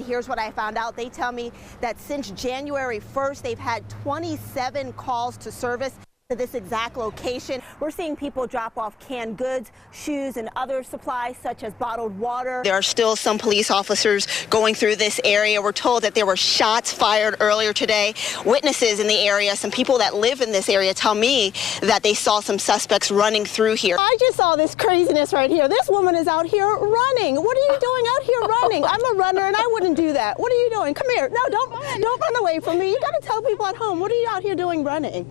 Here's what I found out. They tell me that since January 1st, they've had 27 calls to service to this exact location. We're seeing people drop off canned goods, shoes, and other supplies such as bottled water. There are still some police officers going through this area. We're told that there were shots fired earlier today. Witnesses in the area, some people that live in this area, tell me that they saw some suspects running through here. I just saw this craziness right here. This woman is out here running. What are you doing out here running? I'm a runner and I wouldn't do that. What are you doing? Come here. No, don't run away from me. You got to tell people at home. What are you out here doing running?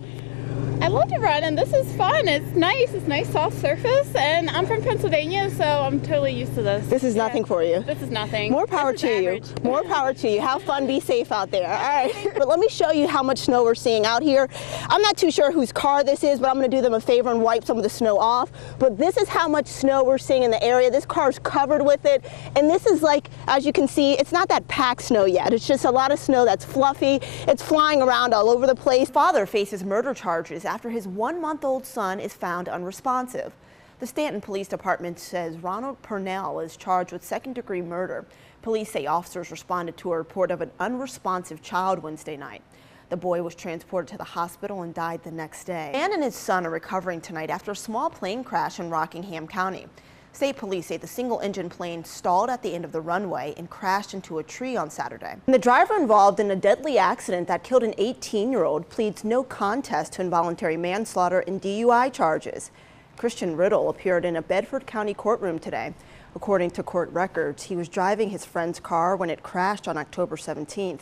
I love to run, and this is fun. It's nice soft surface, and I'm from Pennsylvania, so I'm totally used to this. This is nothing for you. This is nothing. More power to you. More power to you. Have fun, be safe out there. All right, but let me show you how much snow we're seeing out here. I'm not too sure whose car this is, but I'm going to do them a favor and wipe some of the snow off. But this is how much snow we're seeing in the area. This car is covered with it, and this is like, as you can see, it's not that packed snow yet. It's just a lot of snow that's fluffy. It's flying around all over the place. Father faces murder charges after his 1-month-old son is found unresponsive. The Stanton Police Department says Ronald Purnell is charged with second-degree murder. Police say officers responded to a report of an unresponsive child Wednesday night. The boy was transported to the hospital and died the next day. A man and his son are recovering tonight after a small plane crash in Rockingham County. State police say the single-engine plane stalled at the end of the runway and crashed into a tree on Saturday. And the driver involved in a deadly accident that killed an 18-year-old pleads no contest to involuntary manslaughter and DUI charges. Christian Riddle appeared in a Bedford County courtroom today. According to court records, he was driving his friend's car when it crashed on October 17th.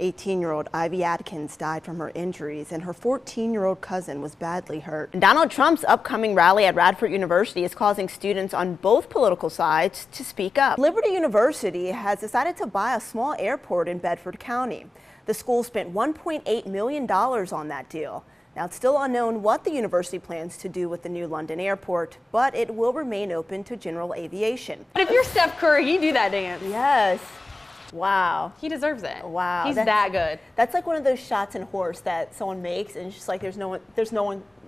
18-year-old Ivy Adkins died from her injuries, and her 14-year-old cousin was badly hurt. Donald Trump's upcoming rally at Radford University is causing students on both political sides to speak up. Liberty University has decided to buy a small airport in Bedford County. The school spent $1.8 million on that deal. Now, it's still unknown what the university plans to do with the new London airport, but it will remain open to general aviation. But if you're Steph Curry, you do that dance. Yes. Wow. He deserves it. Wow. He's that good. That's like one of those shots in horse that someone makes and it's just like there's no one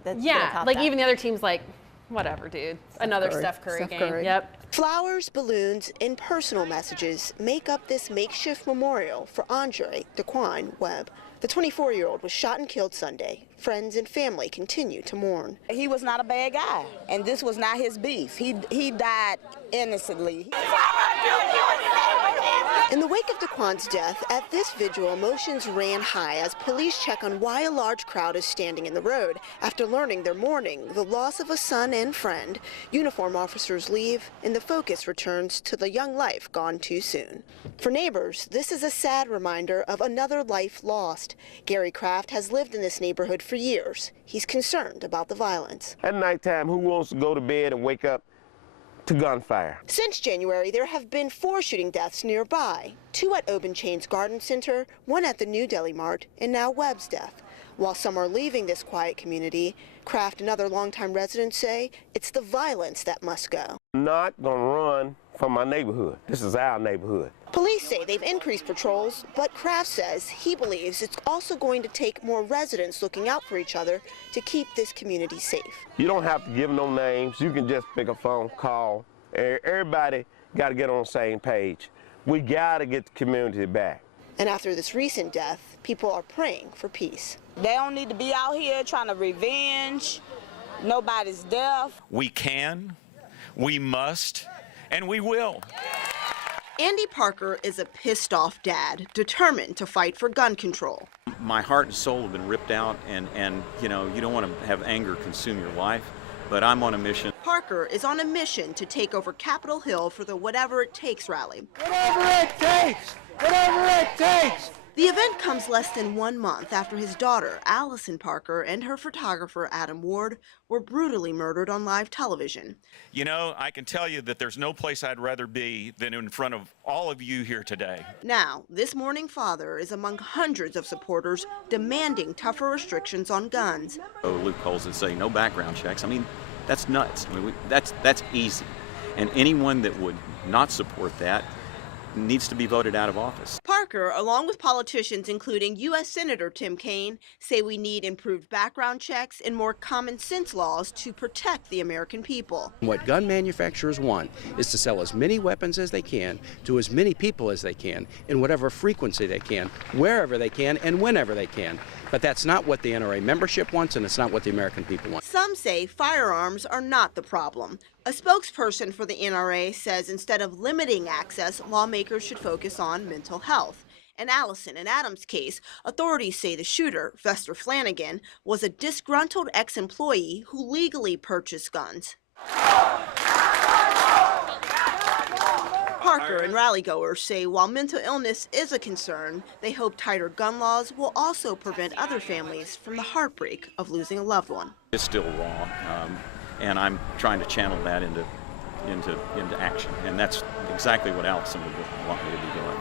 that's gonna top like that. even the other team's like, whatever, dude. Another Steph Curry game. Yep. Flowers, balloons, and personal messages make up this makeshift memorial for Andre DeQuine Webb. The 24-year-old was shot and killed Sunday. Friends and family continue to mourn. He was not a bad guy, and this was not his beef. He died innocently. In the wake of DeQuan's death, at this vigil, emotions ran high as police check on why a large crowd is standing in the road. After learning they're mourning the loss of a son and friend, uniform officers leave, and the focus returns to the young life gone too soon. For neighbors, this is a sad reminder of another life lost. Gary Kraft has lived in this neighborhood for years. He's concerned about the violence. At nighttime, who wants to go to bed and wake up to gunfire? Since January, there have been 4 shooting deaths nearby. 2 at Obenchain's Garden Center, 1 at the New Deli Mart, and now Webb's death. While some are leaving this quiet community, Kraft and other longtime residents say it's the violence that must go. I'm not gonna run from my neighborhood. This is our neighborhood. Police say they've increased patrols, but Kraft says he believes it's also going to take more residents looking out for each other to keep this community safe. You don't have to give no names. You can just pick a phone call. Everybody got to get on the same page. We got to get the community back. And after this recent death, people are praying for peace. They don't need to be out here trying to revenge. Nobody's deaf. We can, we must, and we will. Andy Parker is a pissed-off dad, determined to fight for gun control. My heart and soul have been ripped out, and you know, you don't want to have anger consume your life, but I'm on a mission. Parker is on a mission to take over Capitol Hill for the Whatever It Takes rally. Whatever it takes! Whatever it takes! The event comes less than 1 month after his daughter, Allison Parker, and her photographer, Adam Ward, were brutally murdered on live television. You know, I can tell you that there's no place I'd rather be than in front of all of you here today. Now, this mourning father is among hundreds of supporters demanding tougher restrictions on guns. Oh, loopholes that say no background checks. I mean, that's nuts. I mean, that's easy. And anyone that would not support that needs to be voted out of office. Parker Parker, along with politicians including U.S. Senator Tim Kaine, say we need improved background checks and more common sense laws to protect the American people. What gun manufacturers want is to sell as many weapons as they can to as many people as they can in whatever frequency they can, wherever they can, and whenever they can. But that's not what the NRA membership wants, and it's not what the American people want. Some say firearms are not the problem. A spokesperson for the NRA says instead of limiting access, lawmakers should focus on mental health. In Allison and Adams' case, authorities say the shooter, Vester Flanagan, was a disgruntled ex-employee who legally purchased guns. Parker and rallygoers say while mental illness is a concern, they hope tighter gun laws will also prevent other families from the heartbreak of losing a loved one. It's still raw, and I'm trying to channel that into action, and that's exactly what Allison would want me to be doing.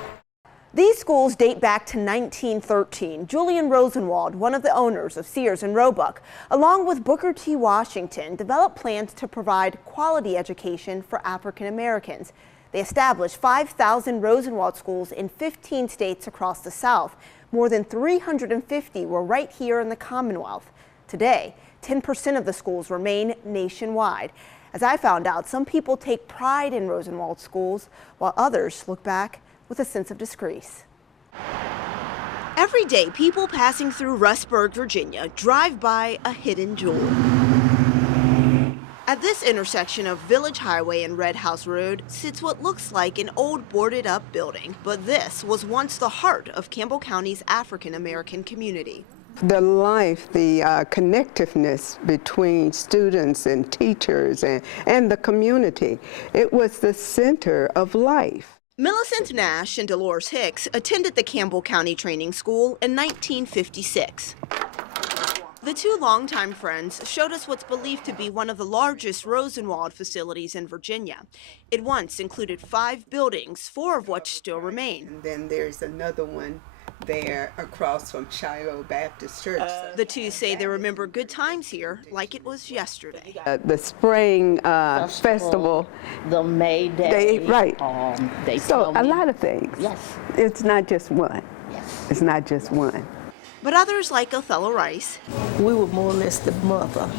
These schools date back to 1913. Julian Rosenwald, one of the owners of Sears and Roebuck, along with Booker T. Washington, developed plans to provide quality education for African Americans. They established 5,000 Rosenwald schools in 15 states across the South. More than 350 were right here in the Commonwealth. Today, 10% of the schools remain nationwide. As I found out, some people take pride in Rosenwald schools, while others look back with a sense of disgrace. Every day, people passing through Rustburg, Virginia, drive by a hidden jewel. At this intersection of Village Highway and Red House Road sits what looks like an old boarded-up building, but this was once the heart of Campbell County's African American community. The life, the connectiveness between students and teachers and the community, it was the center of life. Millicent Nash and Dolores Hicks attended the Campbell County Training School in 1956. The two longtime friends showed us what's believed to be one of the largest Rosenwald facilities in Virginia. It once included 5 buildings, 4 of which still remain. And then there's another one there across from Shiloh Baptist Church. The two say they remember good times here like it was yesterday. The spring festival. The May Day. Right. So a lot of things. Yes. It's not just one. Yes. It's not just one. But others, like Othello Rice, We were more or less the mother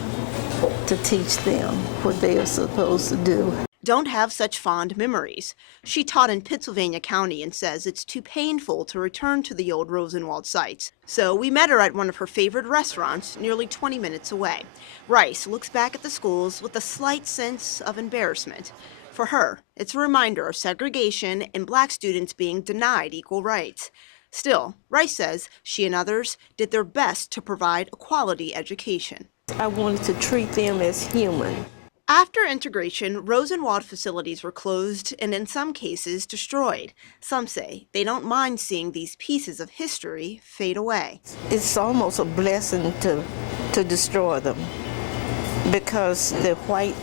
to teach them what they are supposed to do. don't have such fond memories. She taught in Pittsylvania County and says it's too painful to return to the old Rosenwald sites. So we met her at one of her favorite restaurants nearly 20 minutes away. Rice looks back at the schools with a slight sense of embarrassment. For her, it's a reminder of segregation and black students being denied equal rights. Still, Rice says she and others did their best to provide a quality education. I wanted to treat them as human. After integration, Rosenwald facilities were closed and in some cases destroyed. Some say they don't mind seeing these pieces of history fade away. It's almost a blessing to destroy them because the white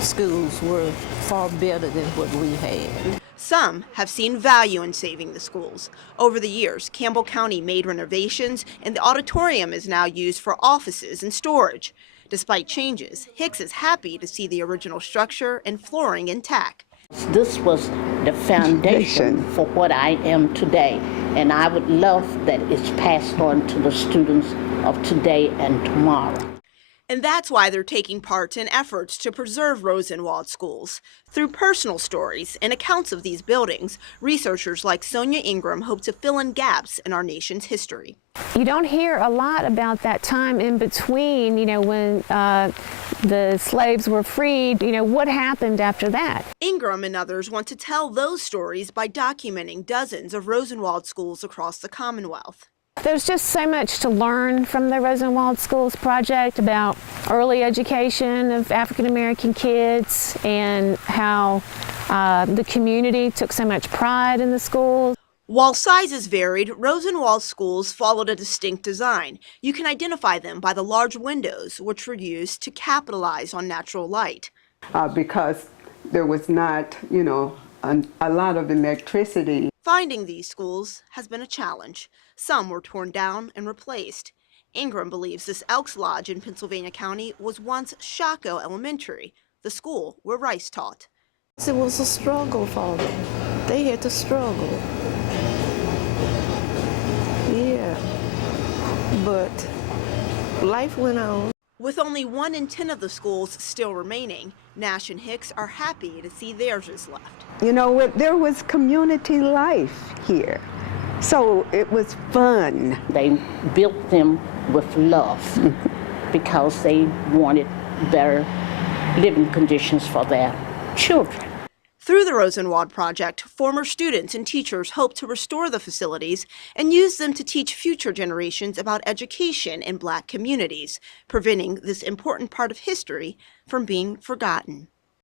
schools were far better than what we had. Some have seen value in saving the schools. Over the years, Campbell County made renovations, and the auditorium is now used for offices and storage. Despite changes, Hicks is happy to see the original structure and flooring intact. This was the foundation for what I am today, and I would love that it's passed on to the students of today and tomorrow. And that's why they're taking part in efforts to preserve Rosenwald schools. Through personal stories and accounts of these buildings, researchers like Sonia Ingram hope to fill in gaps in our nation's history. You don't hear a lot about that time in between, when the slaves were freed, what happened after that. Ingram and others want to tell those stories by documenting dozens of Rosenwald schools across the Commonwealth. There's just so much to learn from the Rosenwald Schools project about early education of African American kids and how the community took so much pride in the schools. While sizes varied, Rosenwald schools followed a distinct design. You can identify them by the large windows, which were used to capitalize on natural light. Because there was not, a lot of electricity. Finding these schools has been a challenge. Some were torn down and replaced. Ingram believes this Elks Lodge in Pennsylvania County was once Shockoe Elementary, the school where Rice taught. It was a struggle for them. They had to struggle. but life went on. With only 1 in 10 of the schools still remaining, Nash and Hicks are happy to see theirs is left. You know, there was community life here, so it was fun. They built them with love because they wanted better living conditions for their children. Through the Rosenwald Project, former students and teachers hope to restore the facilities and use them to teach future generations about education in Black communities, preventing this important part of history from being forgotten.